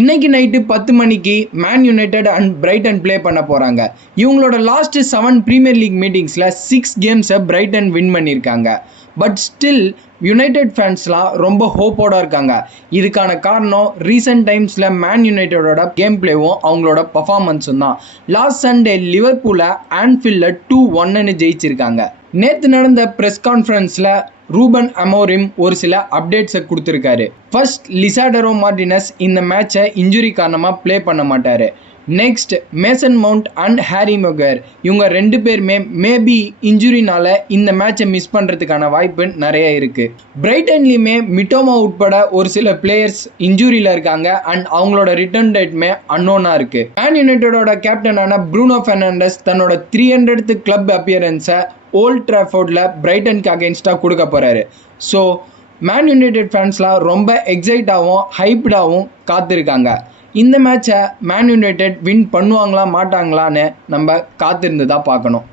இன்னைக்கு நைட்டு 10 மணிக்கு Man United and Brighton play பண்ண போகிறாங்க. இவங்களோட லாஸ்ட் 7 பிரீமியர் லீக் மீட்டிங்ஸில் 6 கேம்ஸை பிரைட்டன் வின் பண்ணியிருக்காங்க. பட் ஸ்டில் யுனைடெட் ஃபேன்ஸ்லாம் ரொம்ப ஹோப்போட இருக்காங்க. இதுக்கான காரணம் ரீசெண்ட் டைம்ஸில் மேன் யுனைடெடோட கேம் பிளேவும் அவங்களோட பர்ஃபார்மன்ஸும் தான். லாஸ்ட் சண்டே லிவர்பூலை ஆன்ஃபீல்டில் 2-1 ஜெயிச்சிருக்காங்க. நேற்று நடந்த ப்ரெஸ் கான்ஃபரன்ஸில் ரூபன் அமோரிம் ஒரு சில அப்டேட்ஸை கொடுத்துருக்காரு. ஃபர்ஸ்ட், லிசாண்டரோ மார்டினஸ் இந்த மேட்சை இன்ஜுரி காரணமாக ப்ளே பண்ண மாட்டார். Next, Mason mount and Harry Maguire இவங்க 2 பேருமே மேபி இன்ஜுரினால இந்த மேட்சை மிஸ் பண்ணுறதுக்கான வாய்ப்பு நிறைய இருக்குது. பிரைட்டன்லேயுமே மிட்டோமா உட்பட ஒரு சில பிளேயர்ஸ் இன்ஜுரியில் இருக்காங்க அண்ட் அவங்களோட ரிட்டர்ன் டேட்டுமே அன்னோனாக இருக்குது. மேன் யுனைடெடோட கேப்டனான ப்ரூனோ ஃபெர்னாண்டஸ் தன்னோட 300th கிளப் அப்பியரன்ஸை ஓல்ட் ட்ராஃபோர்டில் பிரைட்டனுக்கு அகெயின்ஸ்டாக கொடுக்க போகிறாரு. ஸோ மேன் யுனைடெட் ஃபேன்ஸ்லாம் ரொம்ப எக்ஸைட்டாகவும் ஹைப்டாகவும் காத்திருக்காங்க. இந்த மேட்சை மேன் யுனைடெட் வின் பண்ணுவாங்களா மாட்டாங்களான்னு நம்ம காத்திருந்து தான் பார்க்கணும்.